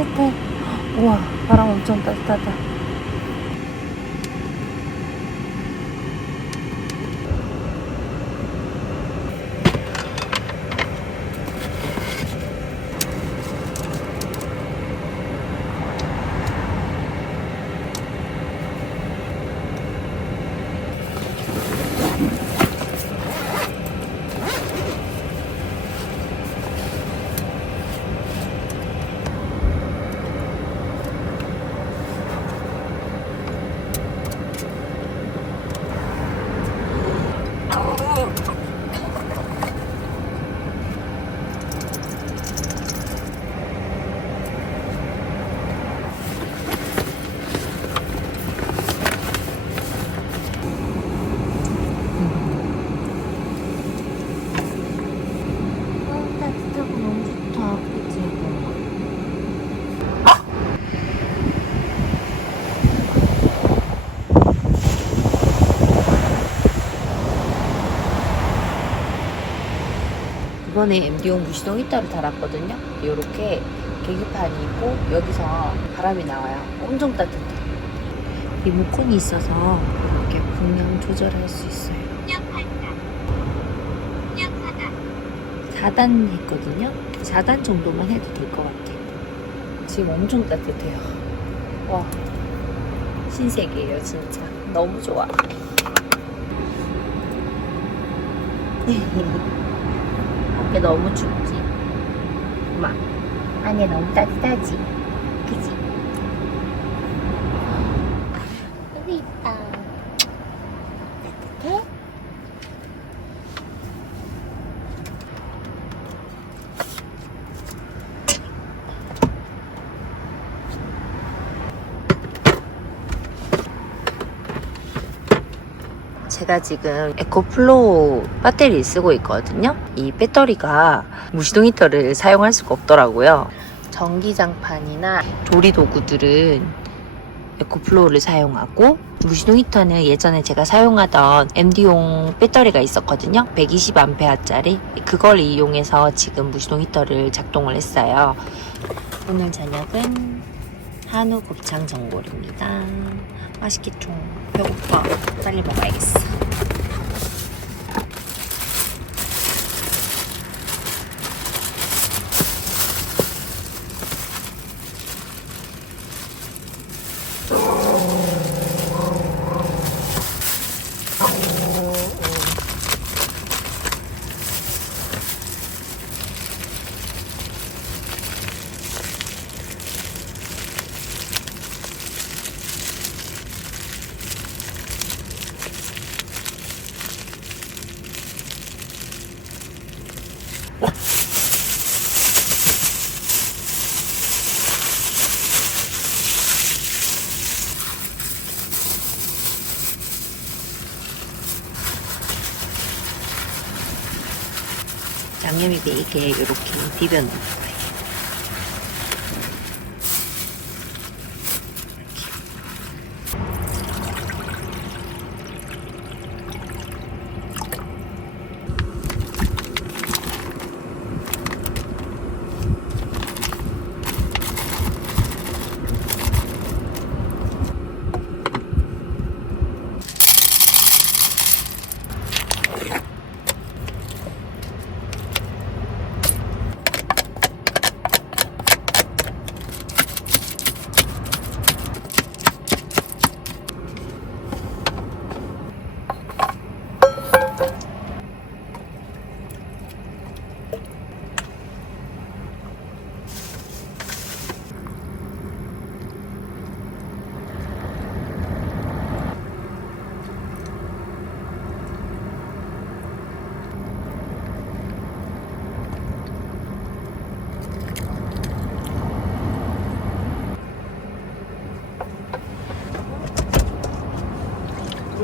따뜻해. 우와, 바람 엄청 따뜻하다. 이번에 MD용 무시동 히터를 달았거든요. 이렇게 계기판이 있고 여기서 바람이 나와요. 엄청 따뜻해. 리모컨이 있어서 이렇게 풍량 조절할 수 있어요. 풍량 8단. 풍량 4단. 4단 했거든요. 4단 정도만 해도 될 것 같아요. 지금 엄청 따뜻해요. 와, 신세계예요, 진짜. 너무 좋아. 밖에 너무 춥지? 막 안에 너무 따뜻하지? 여기 있다. 따뜻해? 제가 지금 에코플로우 배터리 쓰고 있거든요. 이 배터리가 무시동 히터를 사용할 수가 없더라고요. 전기장판이나 조리 도구들은 에코플로우를 사용하고 무시동 히터는 예전에 제가 사용하던 MD용 배터리가 있었거든요. 120A짜리. 그걸 이용해서 지금 무시동 히터를 작동을 했어요. 오늘 저녁은 한우 곱창 전골입니다. 맛있겠죠? 배고파. 빨리 먹 양념이 베이게 이렇게 비벼 거예요.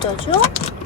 추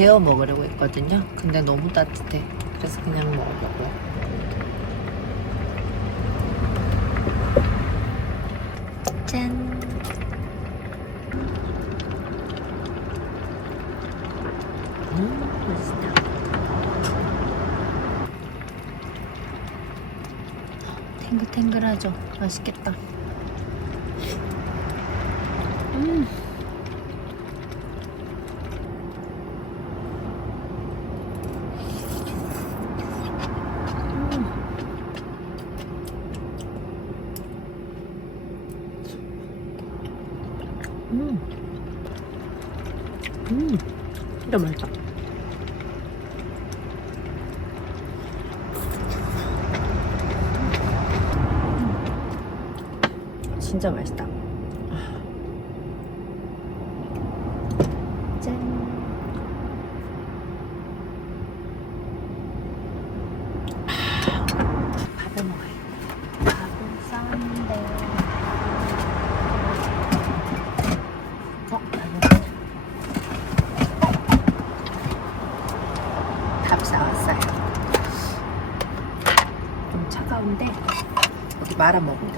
데워 먹으려고 했거든요. 근데 너무 따뜻해. 그래서 그냥 먹어보고. 짠. 음, 맛있다. 탱글탱글하죠? 맛있겠다. 음. 음. 음. 진짜 맛있다. 진짜 맛있다. 짠. 밥을 먹어요. 밥을 쌌는데. 어, 나는 밥 사왔어요. 좀 차가운데 여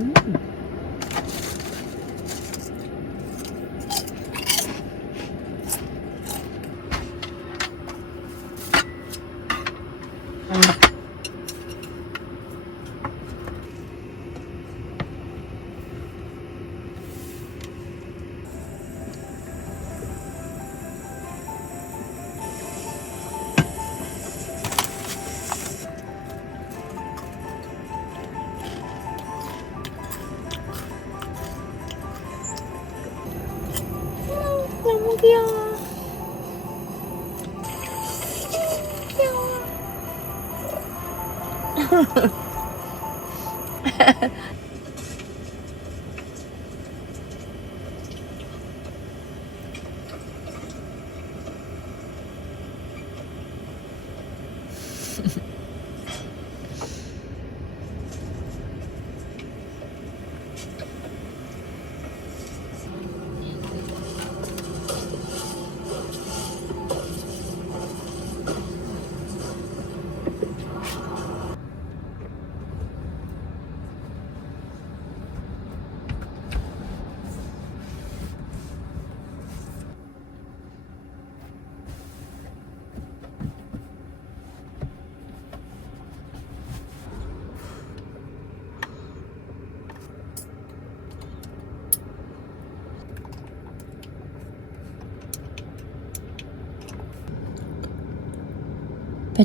음.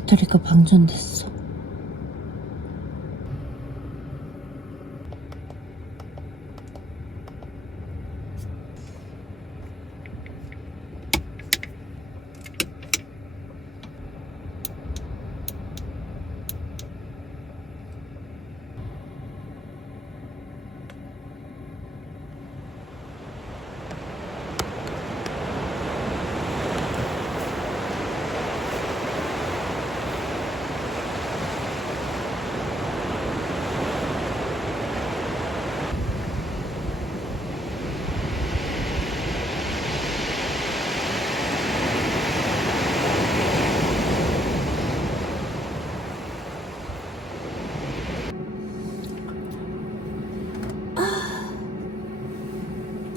배터리가 방전됐어.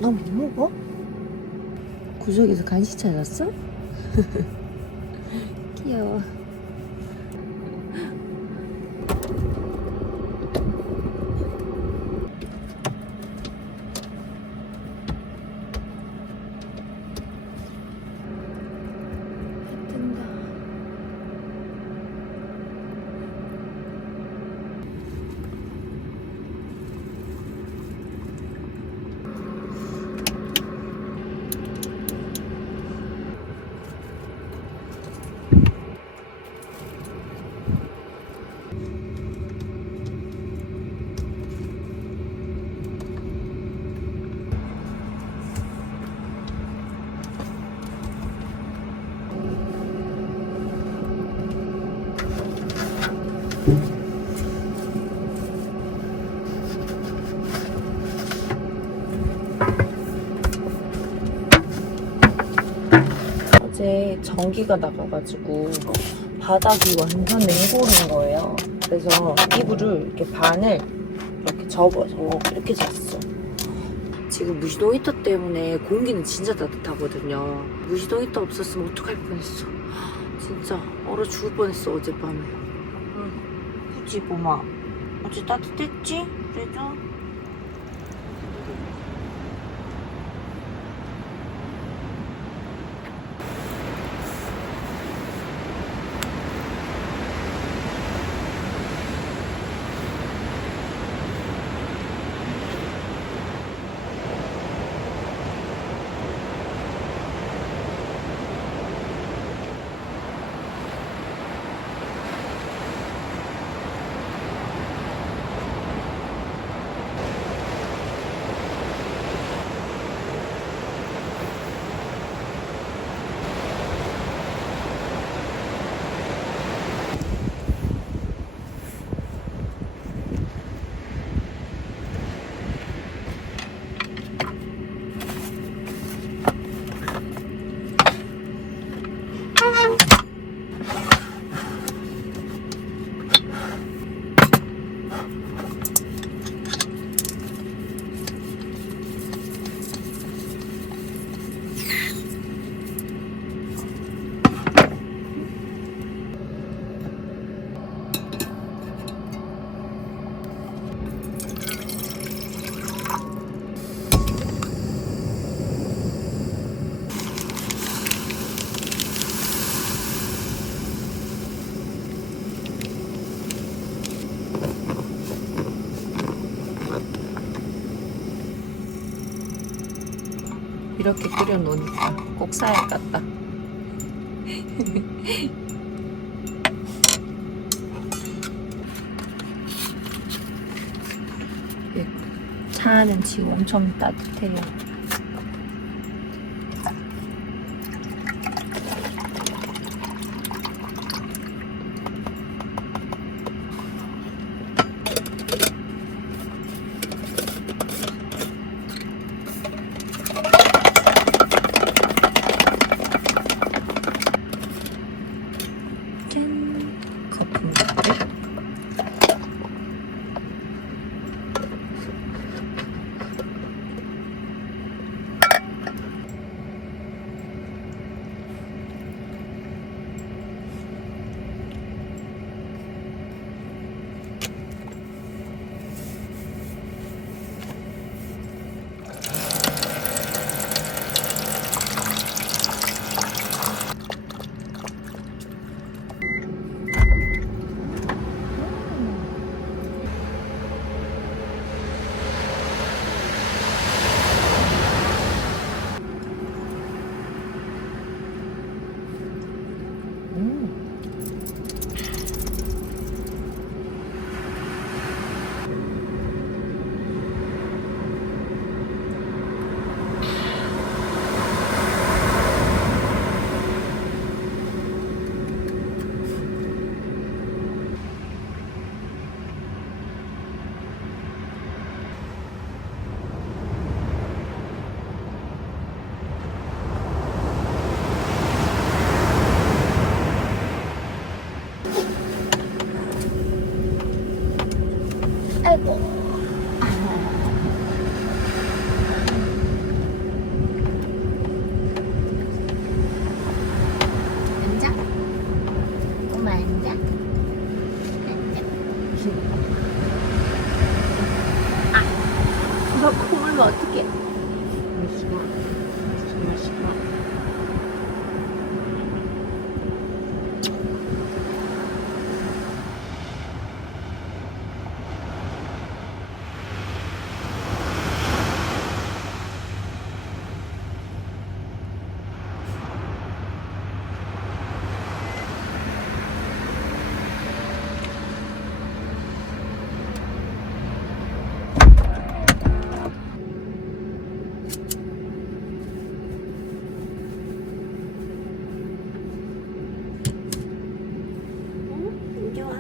너 못 먹어? 구석에서 간식 찾았어? 귀여워. 어제 전기가 나가가지고 바닥이 완전 냉골인 거예요. 그래서 이불을 이렇게 반을 이렇게 접어서 이렇게 잤어. 지금 무시동 히터 때문에 공기는 진짜 따뜻하거든요. 무시동 히터 없었으면 어떡할 뻔했어. 진짜 얼어 죽을 뻔했어 어젯밤에. 응. 그치 봄아. 어제 따뜻했지? 그래도? 이렇게 끓여 놓으니까 꼭 사야 같다. 차는 지금 엄청 따뜻해요. 아, 너 콧물면 어떡해? 잠시만. 잠시만. 응? 좋아.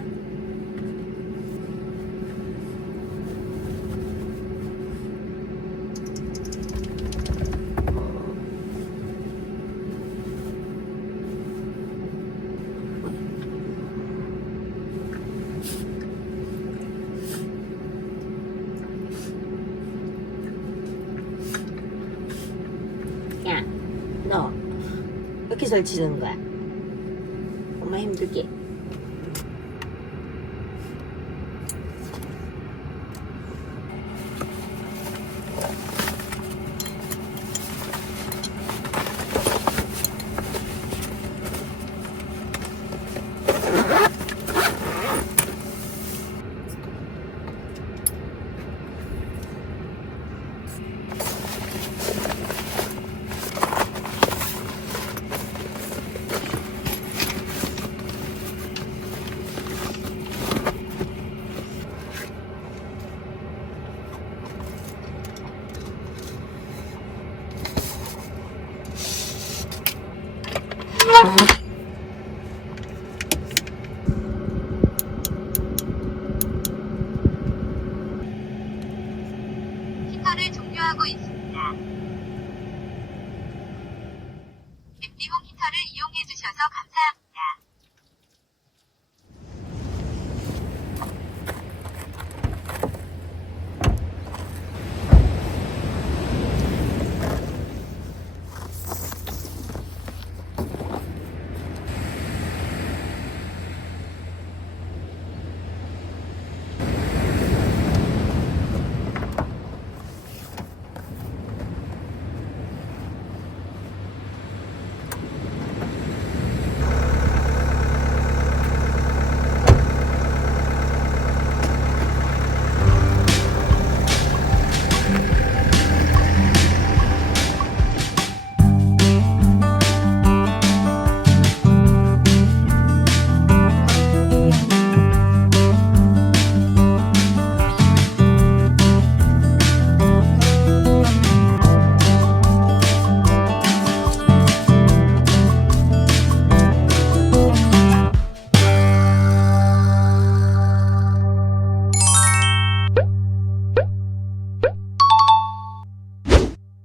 야, 너 이렇게 설치는 거야?